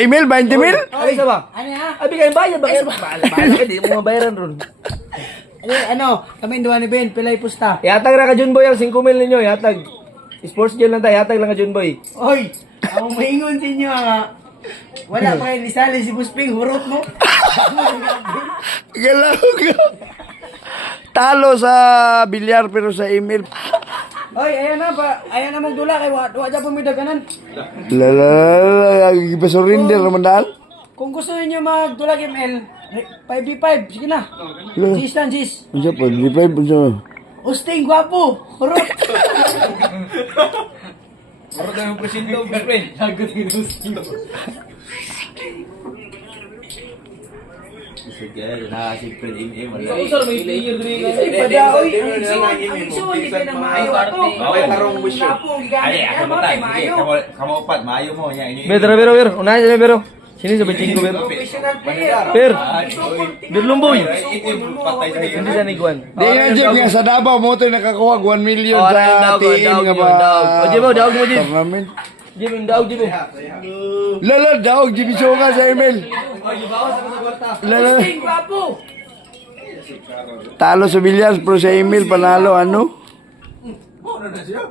email, 20 mil? Ay, isa ba? Ano ha? Abi kayo bayad ba? Bahala ka, di mo mabayaran ron. Ano, kami duwa ni Ben, pilay pusta. Yatag na ka Junboy ang 5 mil ninyo, yatag. Sports gel lang tayo, yatag lang ka Junboy. Oy, ang maingon sa inyo nga. Wala pa kayo lisali si Busping, hurot mo. Galaw ka. Talo sa bilyar pero sa email. Oy, ayan na pa, ayan na magdula kay wa dyan pumidaganan. Lala, ipasurrender naman daan. Kung gusto niyo magdula kay ML, 5v5, sige na. Jis lang, jis. Ano pa? Di pa yun. Usting, gwapo, hurot. Maro tayo presinto, friend. Sagot ni Usting. Sige, na si friend im wala. Usar may player diri. Padaoy, ang isuon ni kay na maayo ato. Bawal tarong wish. Ay, Ako mo tayo. Sige, kamo upat maayo mo nya ini. Bero, unahin sa bero. Sini sa benching ko bero. Professional player. Per. Birlumboy. Patay sa Hindi sa niguan. Di nga, Jeff, nga sa Davao mo ito nakakuha 1 million sa tiin nga ba? O, Jebo, daog mo, Jebo. Tournament. Jebo, daog, Jebo. Lala, daog, Jibiso ka sa email. Lala, Usting, gwapo. talo sa bilyar pero sa email panalo, ano? Mo na siya.